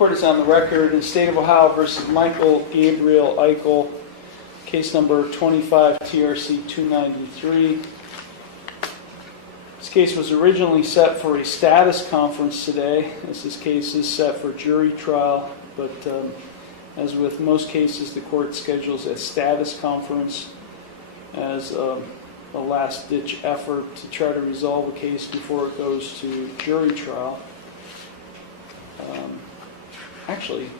Court is on the record in State of Ohio versus Michael Gabriel Eichel, case number 25 TRC 293. This case was originally set for a status conference today, as this case is set for jury trial, but as with most cases, the court schedules a status conference as a last-ditch effort to try to resolve a case before it goes to jury trial. Actually,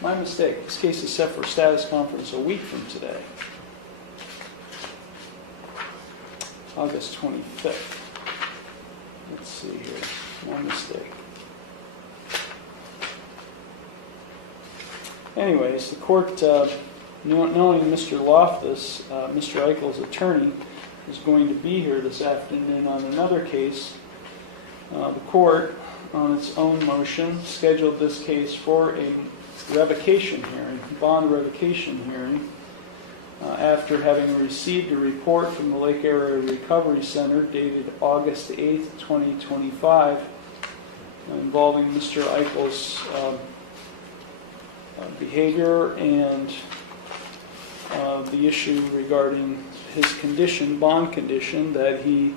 my mistake. This case is set for status conference a week from today, August 25th. Let's see here. My mistake. Anyways, the court, knowing Mr. Loftus, Mr. Eichel's attorney, is going to be here this afternoon on another case, the court, on its own motion, scheduled this case for a revocation hearing, bond revocation hearing, after having received a report from the Lake Area Recovery Center dated August 8th, 2025, involving Mr. Eichel's behavior and the issue regarding his condition, bond condition, that he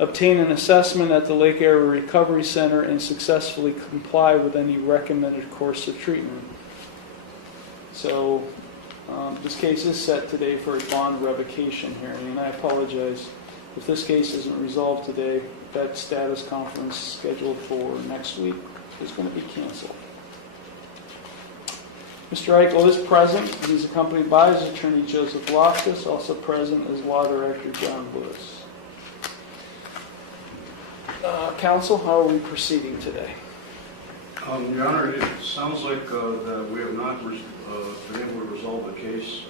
obtain an assessment at the Lake Area Recovery Center and successfully comply with any recommended course of treatment. So this case is set today for a bond revocation hearing, and I apologize if this case isn't resolved today. That status conference scheduled for next week is going to be canceled. Mr. Eichel is present. He's accompanied by his attorney, Joseph Loftus. Also present is Law Director John Lewis. Counsel, how are we proceeding today? Your Honor, it sounds like that we have not been able to resolve the case,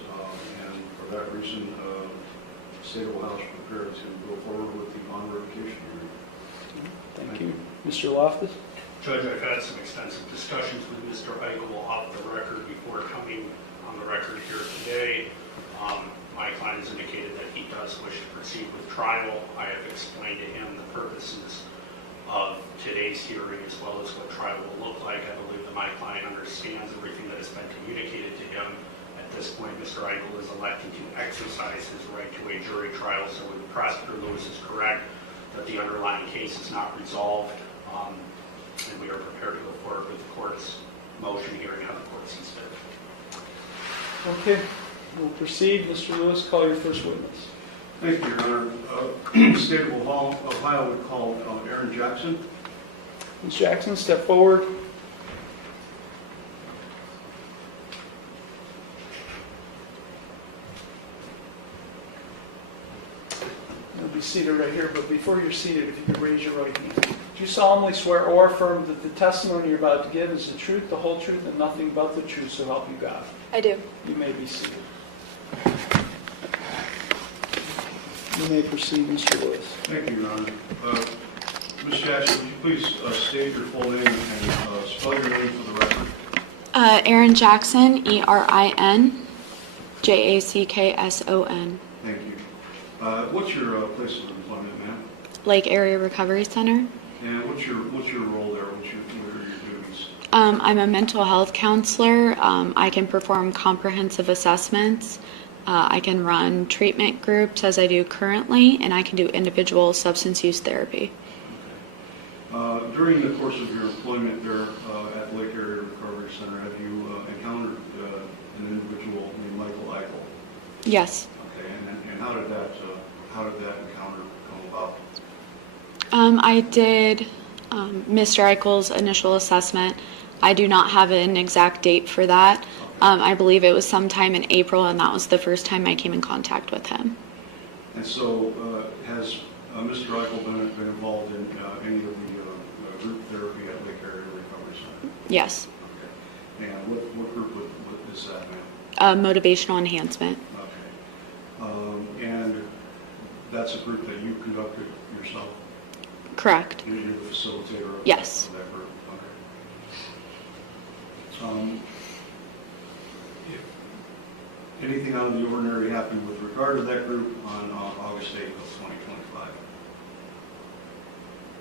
and for that reason, the State of Ohio is prepared to go forward with the bond revocation hearing. Thank you. Mr. Loftus? Judge, I've had some extensive discussions with Mr. Eichel off the record before coming on the record here today. My client has indicated that he does wish to proceed with trial. I have explained to him the purposes of today's hearing as well as what trial will look like. I believe that my client understands everything that has been communicated to him. At this point, Mr. Eichel is electing to exercise his right to a jury trial, so if Prosecutor Lewis is correct that the underlying case is not resolved, and we are prepared to go forward with the court's motion hearing how the court sees fit. Okay, we'll proceed. Mr. Lewis, call your first witness. Thank you, Your Honor. The State of Ohio would call Aaron Jackson. Ms. Jackson, step forward. You'll be seated right here, but before you're seated, if you could raise your right hand. Do you solemnly swear or affirm that the testimony you're about to give is the truth, the whole truth, and nothing but the truth, so help you God? I do. You may be seated. You may proceed, Mr. Lewis. Thank you, Your Honor. Ms. Jackson, would you please state your full name and spell your name for the record? Erin Jackson, ERIN JACKSON. Thank you. What's your place of employment, ma'am? Lake Area Recovery Center. And what's your role there? What are your duties? I'm a mental health counselor. I can perform comprehensive assessments. I can run treatment groups as I do currently, and I can do individual substance use therapy. Okay. During the course of your employment there at Lake Area Recovery Center, have you encountered an individual named Michael Eichel? Yes. Okay. And how did that encounter come about? I did Mr. Eichel's initial assessment. I do not have an exact date for that. I believe it was sometime in April, and that was the first time I came in contact with him. And so, has Mr. Eichel been involved in any of the group therapy at Lake Area Recovery Center? Yes. Okay. And what group is that, ma'am? Motivational enhancement. Okay. And that's a group that you conducted yourself? Correct. You're the facilitator of Yes. that group? Okay. Anything out of the ordinary happened with regard to that group on August 8th of 2025?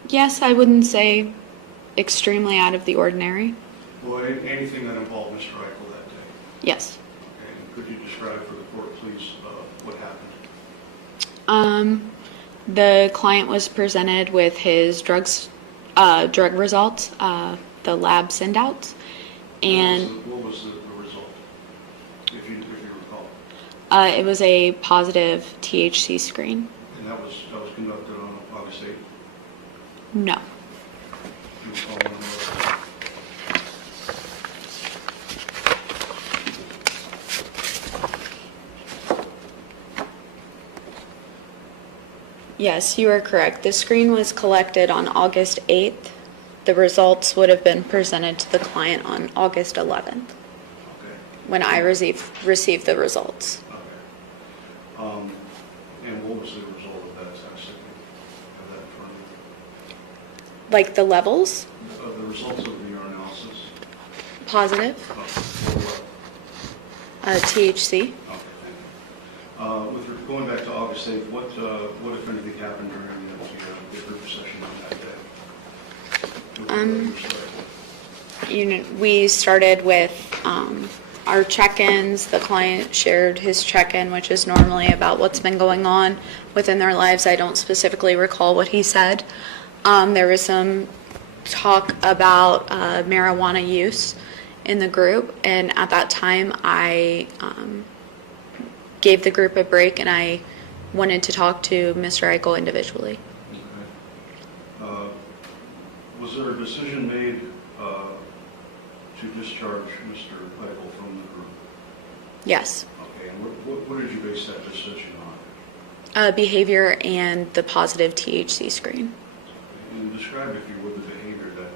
Yes, I wouldn't say extremely out of the ordinary. Well, anything that involved Mr. Eichel that day? Yes. Okay, and could you describe for the court, please, what happened? The client was presented with his drug results, the lab send-outs, and What was the result, if you recall? it was a positive THC screen. And that was conducted on August 8th? No. Do you recall when it was? Yes, you are correct. The screen was collected on August 8th. The results would have been presented to the client on August 11th Okay. when I received the results. Okay. And what was the result of that testing? Have that in front of you? Like the levels, The results of your analysis? positive, For what? THC. Okay, thank you. Going back to August 8th, what if anything happened during the group session on that day? We started with our check-ins. The client shared his check-in, which is normally about what's been going on within their lives. I don't specifically recall what he said. There was some talk about marijuana use in the group, and at that time I gave the group a break and I wanted to talk to Mr. Eichel individually. Okay. Was there a decision made to discharge Mr. Eichel from the group? Yes. Okay, and what did you base that decision on? Behavior and the positive THC screen. And describe, if you would, the behavior that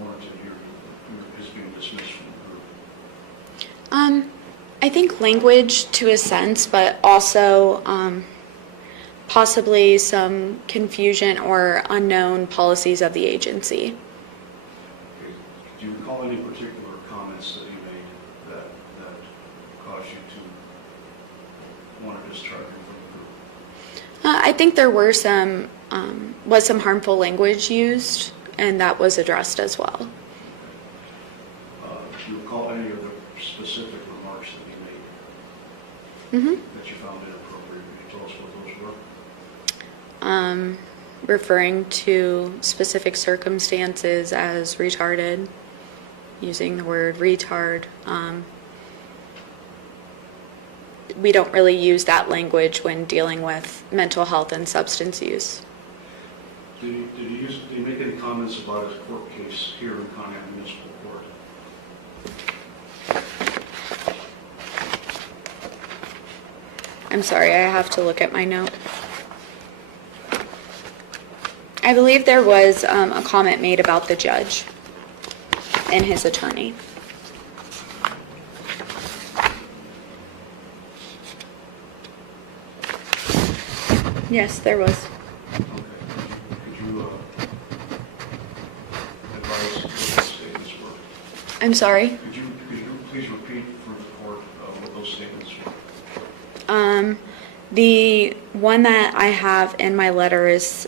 warranted his being dismissed from the group. I think language to a sense, but also possibly some confusion or unknown policies of the agency. Okay. Do you recall any particular comments that he made that caused you to want to discharge him from the group? I think there were was some harmful language used, and that was addressed as well. Do you recall any of the specific remarks that he made that you found inappropriate? Can you tell us what those were? Referring to specific circumstances as retarded, using the word retard. We don't really use that language when dealing with mental health and substance use. Did he make any comments about his court case here in Conneaut Municipal Court? I'm sorry, I have to look at my note. I believe there was a comment made about the judge and his attorney. Yes, there was. Okay. Could you advise what those statements were? I'm sorry. Could you please repeat for the court what those statements were? The one that I have in my letter is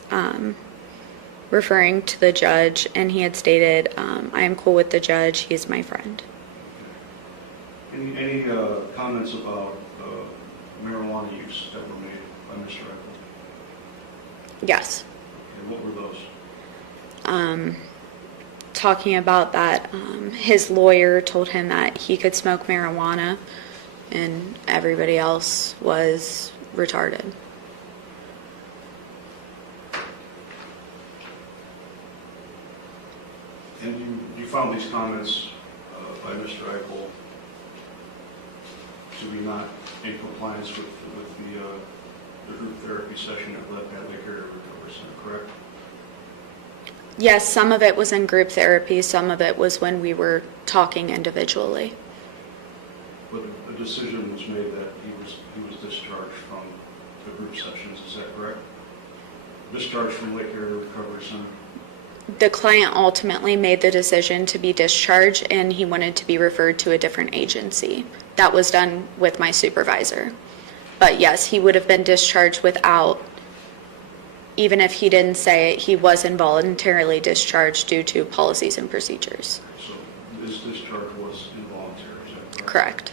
referring to the judge, and he had stated, I am cool with the judge, he is my friend. Any comments about marijuana use that were made by Mr. Eichel? Yes. And what were those? Talking about that his lawyer told him that he could smoke marijuana and everybody else was retarded. And you found these comments by Mr. Eichel to be not in compliance with the group therapy session at Lake Area Recovery Center, correct? Yes, some of it was in group therapy, some of it was when we were talking individually. But a decision was made that he was discharged from the group sessions, is that correct? Discharged from Lake Area Recovery Center? The client ultimately made the decision to be discharged, and he wanted to be referred to a different agency. That was done with my supervisor. But yes, he would have been discharged without even if he didn't say it, he was involuntarily discharged due to policies and procedures. So this discharge was involuntary, is that correct? Correct.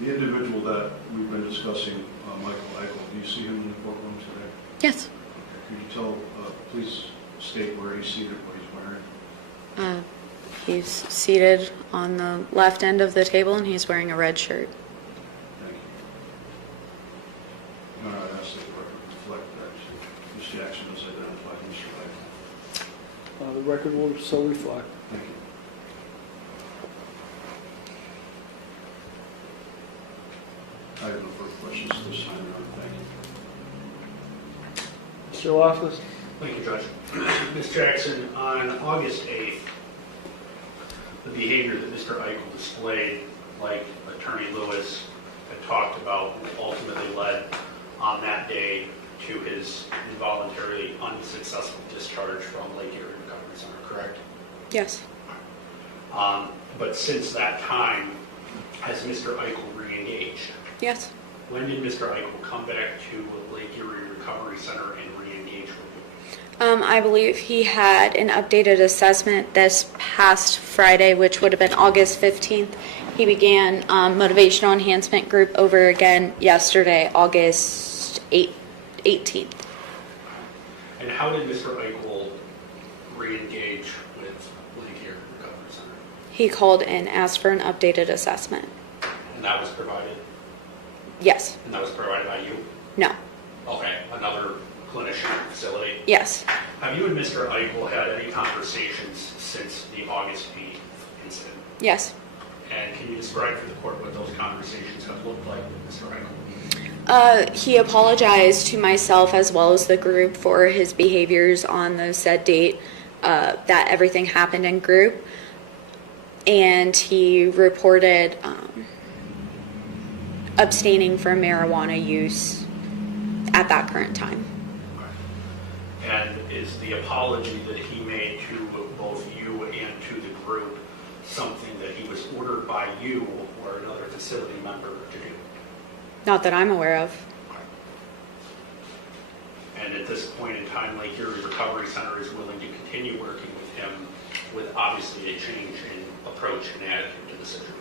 The individual that we've been discussing, Michael Eichel, do you see him in the courtroom today? Yes. Could you tell, please state where he's seated, what he's wearing? He's seated on the left end of the table and he's wearing a red shirt. Thank you. I ask that the record reflect that Ms. Jackson has identified Mr. Eichel. The record will so reflect. Thank you. I have no further questions at this time, Your Honor. Thank you. Mr. Loftus? Thank you, Judge. Ms. Jackson, on August 8th, the behavior that Mr. Eichel displayed, like Attorney Lewis had talked about, ultimately led on that day to his involuntarily unsuccessful discharge from Lake Erie Recovery Center, correct? Yes. But since that time, has Mr. Eichel re-engaged? Yes. When did Mr. Eichel come back to Lake Erie Recovery Center and re-engage with you? I believe he had an updated assessment this past Friday, which would have been August 15th. He began motivational enhancement group over again yesterday, August 18th. And how did Mr. Eichel re-engage with Lake Erie Recovery Center? He called and asked for an updated assessment. And that was provided? Yes. And that was provided by you? No. Okay, another clinician at the facility? Yes. Have you and Mr. Eichel had any conversations since the August 8th incident? Yes. And can you describe for the court what those conversations have looked like with Mr. Eichel? He apologized to myself as well as the group for his behaviors on the said date, that everything happened in group. And he reported abstaining from marijuana use at that current time. Okay. And is the apology that he made to both you and to the group something that he was ordered by you or another facility member to do? Not that I'm aware of. And at this point in time, Lake Erie Recovery Center is willing to continue working with him with obviously a change in approach and attitude to the situation.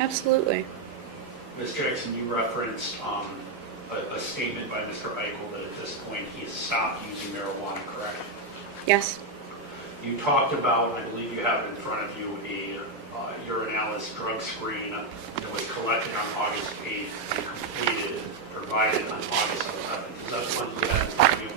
Absolutely. Ms. Jackson, you referenced a statement by Mr. Eichel that at this point he has stopped using marijuana, correct? Yes. You talked about, I believe you have in front of you, a urinalysis drug screen that was collected on August 8th and completed, provided on August 11th. Is that the one you have in front of you?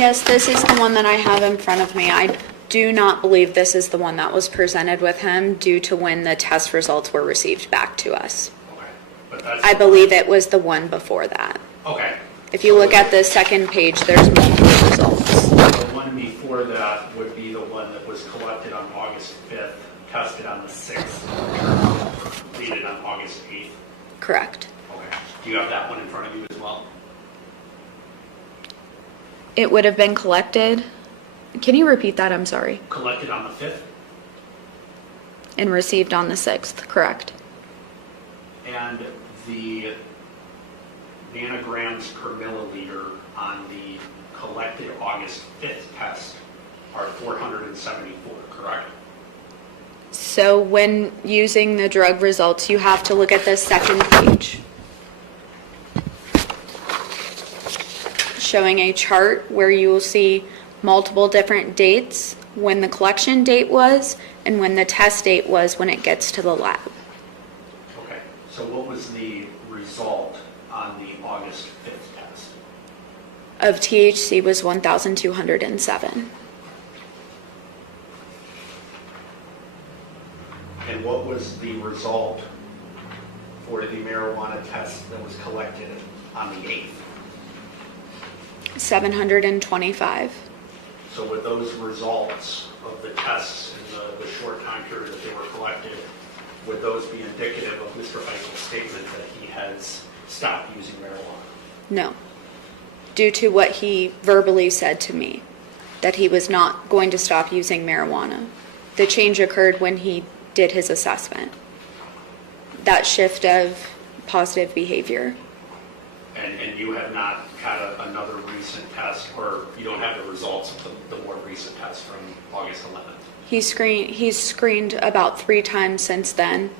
Yes, this is the one that I have in front of me. I do not believe this is the one that was presented with him due to when the test results were received back to us. Okay. But that's I believe it was the one before that. Okay. If you look at the second page, there's multiple results. The one before that would be the one that was collected on August 5th, tested on the 6th, completed on August 8th. Correct. Okay. Do you have that one in front of you as well? It would have been collected. Can you repeat that? I'm sorry. Collected on the 5th? And received on the 6th. Correct. And the nanograms per milliliter on the collected August 5th test are 474, correct? So when using the drug results, you have to look at the second page, showing a chart where you will see multiple different dates, when the collection date was and when the test date was when it gets to the lab. Okay. So what was the result on the August 5th test? Of THC was 1,207. And what was the result for the marijuana test that was collected on the 8th? 725. So with those results of the tests in the short time period that they were collected, would those be indicative of Mr. Eichel's statement that he has stopped using marijuana? No. Due to what he verbally said to me, that he was not going to stop using marijuana. The change occurred when he did his assessment. That shift of positive behavior. And you have not had another recent test, or you don't have the results of the more recent test from August 11th? He's screened about 3 times since then.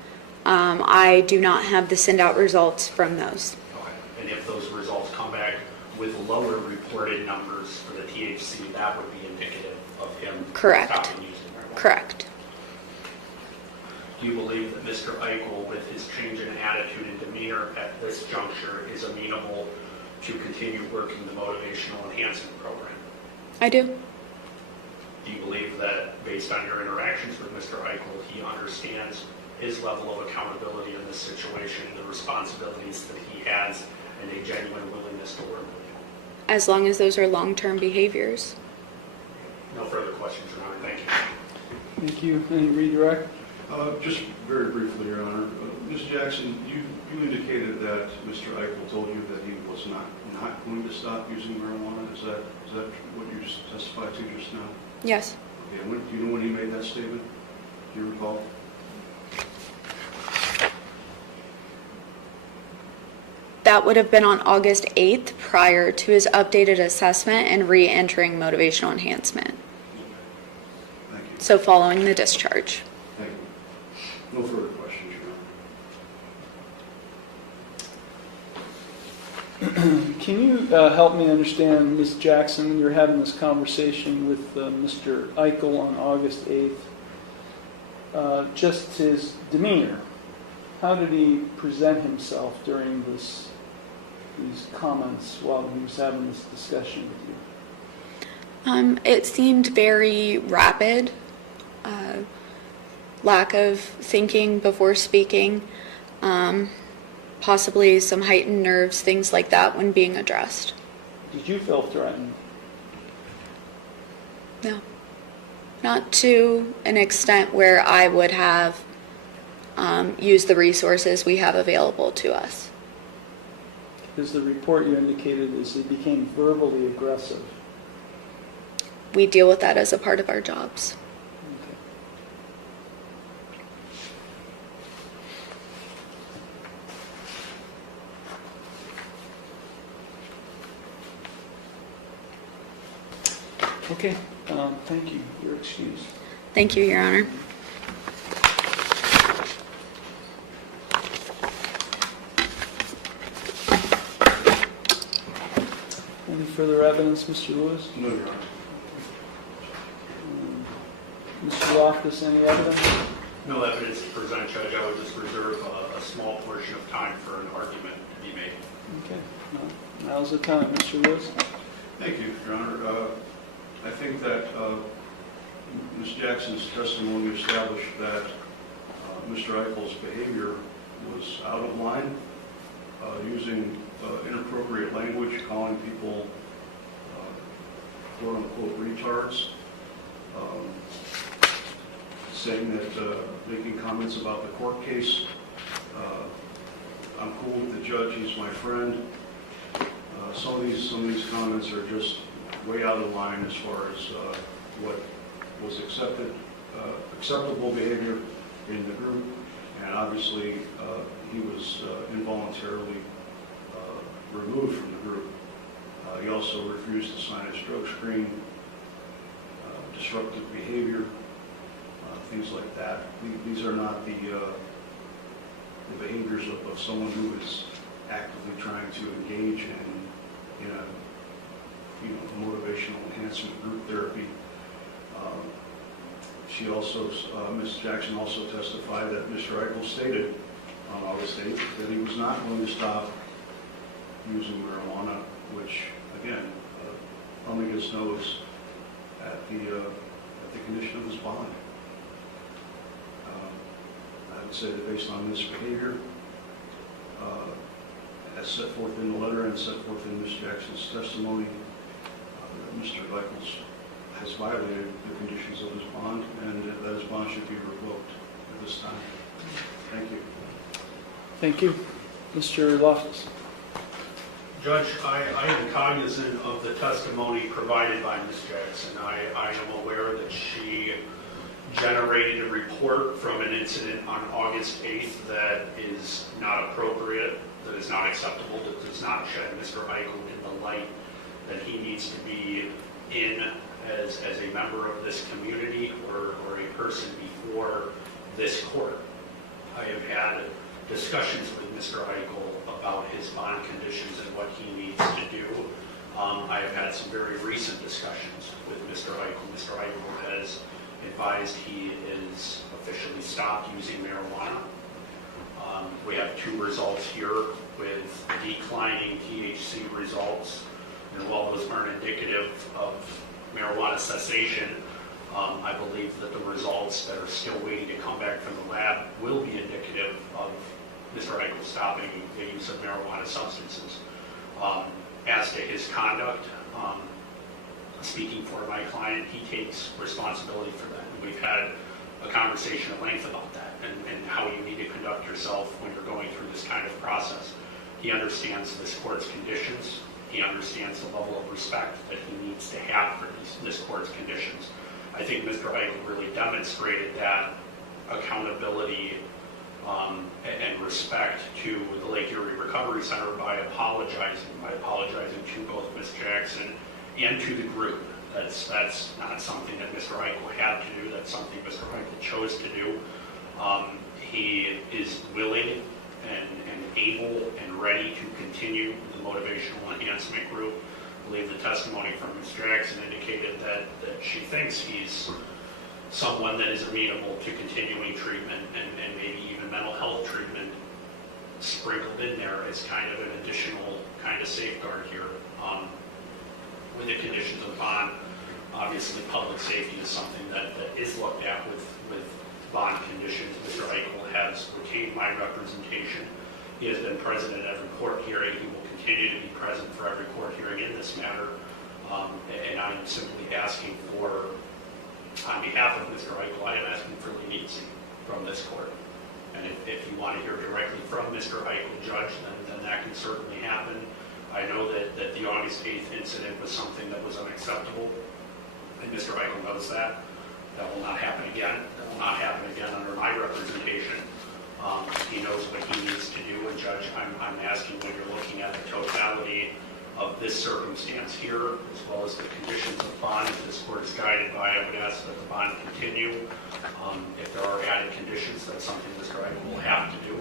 I do not have the send out results from those. Okay. And if those results come back with lower reported numbers for the THC, that would be indicative of him Correct. stopping using marijuana? Correct. Do you believe that Mr. Eichel, with his change in attitude and demeanor at this juncture, is amenable to continue working the motivational enhancement program? I do. Do you believe that, based on your interactions with Mr. Eichel, he understands his level of accountability in this situation, the responsibilities that he has, and a genuine willingness to work with you? As long as those are long-term behaviors. No further questions, Your Honor. Thank you. Thank you. Any redirect? Just very briefly, Your Honor. Ms. Jackson, you indicated that Mr. Eichel told you that he was not going to stop using marijuana. Is that what you testified to just now? Yes. Okay. Do you know when he made that statement? Do you recall? That would have been on August 8th prior to his updated assessment and re-entering motivational enhancement. Thank you. So following the discharge. Thank you. No further questions, Your Honor. Can you help me understand, Ms. Jackson, when you're having this conversation with Mr. Eichel on August 8th, just his demeanor? How did he present himself during these comments while he was having this discussion with you? It seemed very rapid, lack of thinking before speaking, possibly some heightened nerves, things like that when being addressed. Did you feel threatened? No. Not to an extent where I would have used the resources we have available to us. Because the report you indicated is he became verbally aggressive. We deal with that as a part of our jobs. Okay, thank you. You're excused. Thank you, Your Honor. Any further evidence, Mr. Lewis? No, Your Honor. Mr. Loftus, any evidence? No evidence to present, Judge. I would just reserve a small portion of time for an argument to be made. Okay, now's the time, Mr. Lewis. Thank you, Your Honor. I think that Ms. Jackson's testimony established that Mr. Eichel's behavior was out of line, using inappropriate language, calling people quote-unquote retards, saying that, making comments about the court case. I'm cool with the judge, he's my friend. Some of these comments are just way out of line as far as what was acceptable behavior in the group, and obviously he was involuntarily removed from the group. He also refused to sign his drug screen, disruptive behavior, things like that. These are not the behaviors of someone who is actively trying to engage in a motivational enhancement group therapy. She also, Ms. Jackson also testified that Mr. Eichel stated on August 8th that he was not going to stop using marijuana, which, again, only gets noticed at the condition of his bond. I would say that based on this behavior, as set forth in the letter and set forth in Ms. Jackson's testimony, Mr. Eichel has violated the conditions of his bond, and that his bond should be revoked at this time. Thank you. Thank you. Mr. Loftus. Judge, I am cognizant of the testimony provided by Ms. Jackson. I am aware that she generated a report from an incident on August 8th that is not appropriate, that is not acceptable, that does not shed Mr. Eichel in the light that he needs to be in as a member of this community or a person before this court. I have had discussions with Mr. Eichel about his bond conditions and what he needs to do. I have had some very recent discussions with Mr. Eichel. Mr. Eichel has advised he is officially stopped using marijuana. We have 2 results here with declining THC results, and while those aren't indicative of marijuana cessation, I believe that the results that are still waiting to come back from the lab will be indicative of Mr. Eichel stopping the use of marijuana substances. As to his conduct, speaking for my client, he takes responsibility for that. We've had a conversation at length about that and how you need to conduct yourself when you're going through this kind of process. He understands this court's conditions. He understands the level of respect that he needs to have for this court's conditions. I think Mr. Eichel really demonstrated that accountability and respect to the Lake Erie Recovery Center by apologizing to both Ms. Jackson and to the group. That's not something that Mr. Eichel had to do. That's something Mr. Eichel chose to do. He is willing and able and ready to continue the motivational enhancement group. I believe the testimony from Ms. Jackson indicated that she thinks he's someone that is amenable to continuing treatment and maybe even mental health treatment sprinkled in there as kind of an additional kind of safeguard here. With the conditions of bond, obviously public safety is something that is looked at with bond conditions. Mr. Eichel has retained my representation. He has been present at every court hearing. He will continue to be present for every court hearing in this matter. And I'm simply asking for, on behalf of Mr. Eichel, I am asking for leniency from this court. And if you want to hear directly from Mr. Eichel, Judge, then that can certainly happen. I know that the August 8th incident was something that was unacceptable, and Mr. Eichel knows that. That will not happen again. That will not happen again under my representation. He knows what he needs to do, and Judge, I'm asking when you're looking at the totality of this circumstance here, as well as the conditions of bond that this court is guided by, I would ask that the bond continue. If there are added conditions, that's something Mr. Eichel will have to do,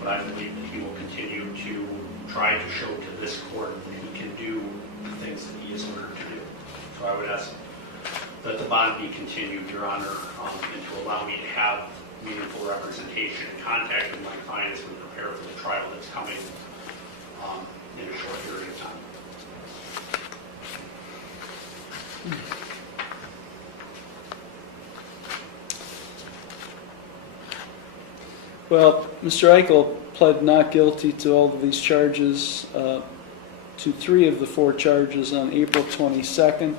but I believe that he will continue to try to show to this court that he can do the things that he is ordered to do. So I would ask that the bond be continued, Your Honor, and to allow me to have meaningful representation and contact with my client as we prepare for the trial that's coming in a short period of time. Well, Mr. Eichel pled not guilty to all of these charges, to 3 of the 4 charges on April 22nd.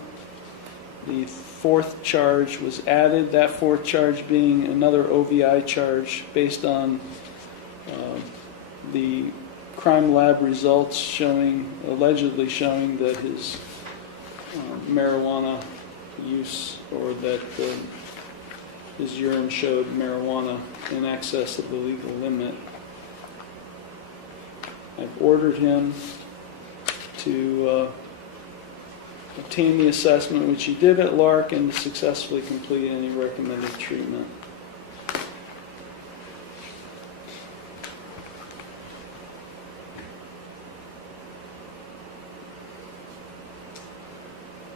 The 4th charge was added, that 4th charge being another OVI charge based on the crime lab results allegedly showing that his marijuana use, or that his urine showed marijuana in excess of the legal limit. I've ordered him to obtain the assessment, which he did at Lark, and to successfully complete any recommended treatment.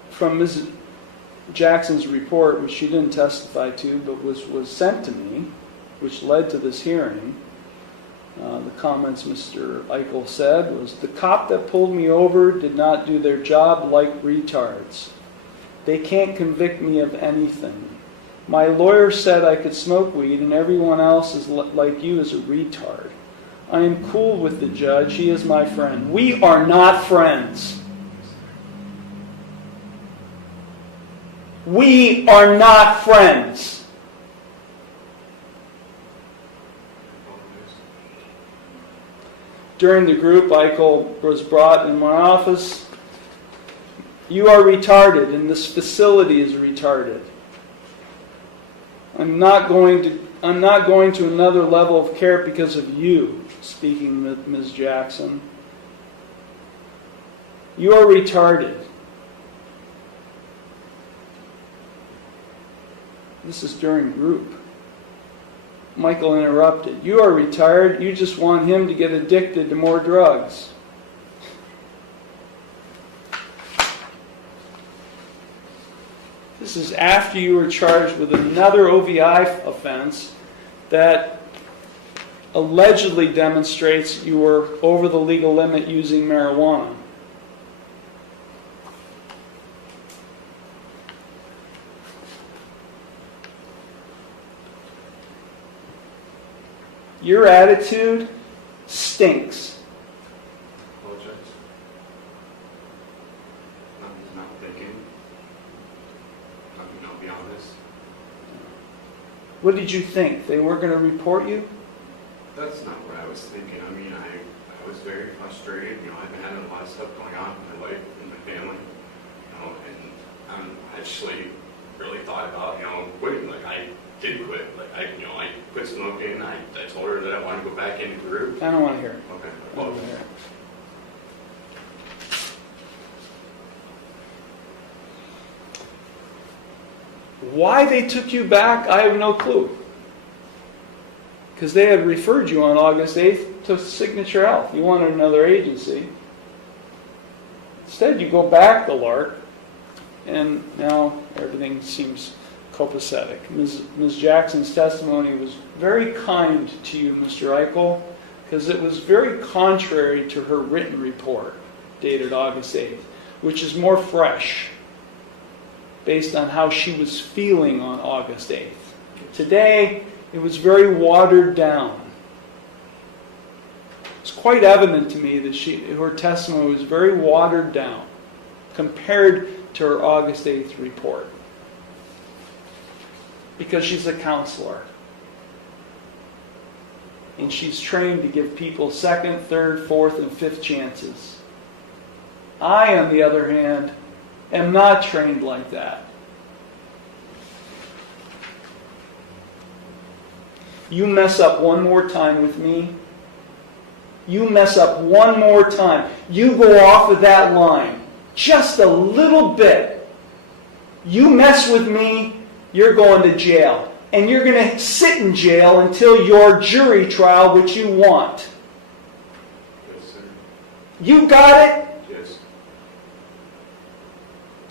From Ms. Jackson's report, which she didn't testify to, but was sent to me, which led to this hearing, the comments Mr. Eichel said was, "The cop that pulled me over did not do their job like retards. They can't convict me of anything. My lawyer said I could smoke weed and everyone else is like you is a retard. I am cool with the judge. He is my friend." We are not friends. We are not friends. During the group, Eichel was brought in my office. "You are retarded, and this facility is retarded." I'm not going to another level of care because of you, speaking with Ms. Jackson. You are retarded. This is during group. Michael interrupted. You are retired. You just want him to get addicted to more drugs. This is after you were charged with another OVI offense that allegedly demonstrates you were over the legal limit using marijuana. Your attitude stinks. Apologize. I'm not thinking. I'll be honest. What did you think? They weren't going to report you? That's not what I was thinking. I mean, I was very frustrated. I've been having a lot of stuff going on in my life and my family. And I actually really thought about, quitting. Like, I did quit. Like, I quit smoking. I told her that I wanted to go back into the group. I don't want to hear it. Okay. I don't Well, want to hear it. Why they took you back, I have no clue. Because they had referred you on August 8th to Signature Health. You wanted another agency. Instead, you go back the lark, and now everything seems copacetic. Ms. Jackson's testimony was very kind to you, Mr. Eichel, because it was very contrary to her written report dated August 8th, which is more fresh, based on how she was feeling on August 8th. Today, it was very watered down. It's quite evident to me that her testimony was very watered down compared to her August 8th report. Because she's a counselor. And she's trained to give people second, third, fourth, and fifth chances. I, on the other hand, am not trained like that. You mess up one more time with me. You mess up one more time. You go off of that line just a little bit. You mess with me, you're going to jail. And you're going to sit in jail until your jury trial, which you want. yes, sir. You got it? Yes.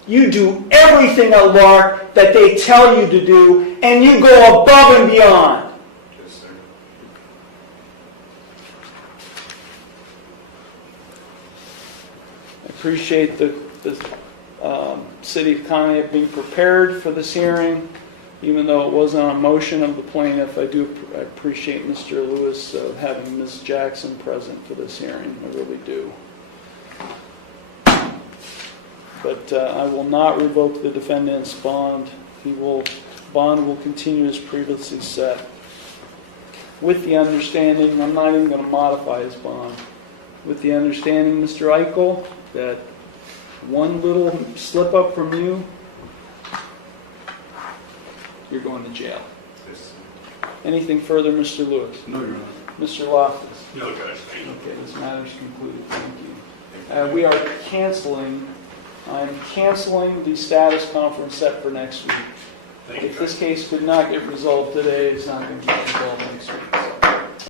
You do everything at Lark that they tell you to do, and you go above and beyond. Yes, sir. I appreciate the City of Conneaut being prepared for this hearing, even though it wasn't on a motion of the plaintiff. I appreciate Mr. Lewis having Ms. Jackson present for this hearing. I really do. But I will not revoke the defendant's bond. Bond will continue as previously set. With the understanding, I'm not even going to modify his bond. With the understanding, Mr. Eichel, that one little slip up from you, you're going to jail. Yes, sir. Anything further, Mr. Lewis? No, Your Honor. Mr. Loftus? No, Judge, thank you. Okay, this matter is concluded. Thank you. We are I'm canceling the status conference set for next week. Thank you, If Judge. this case could not get resolved today, it's not going to get resolved next week.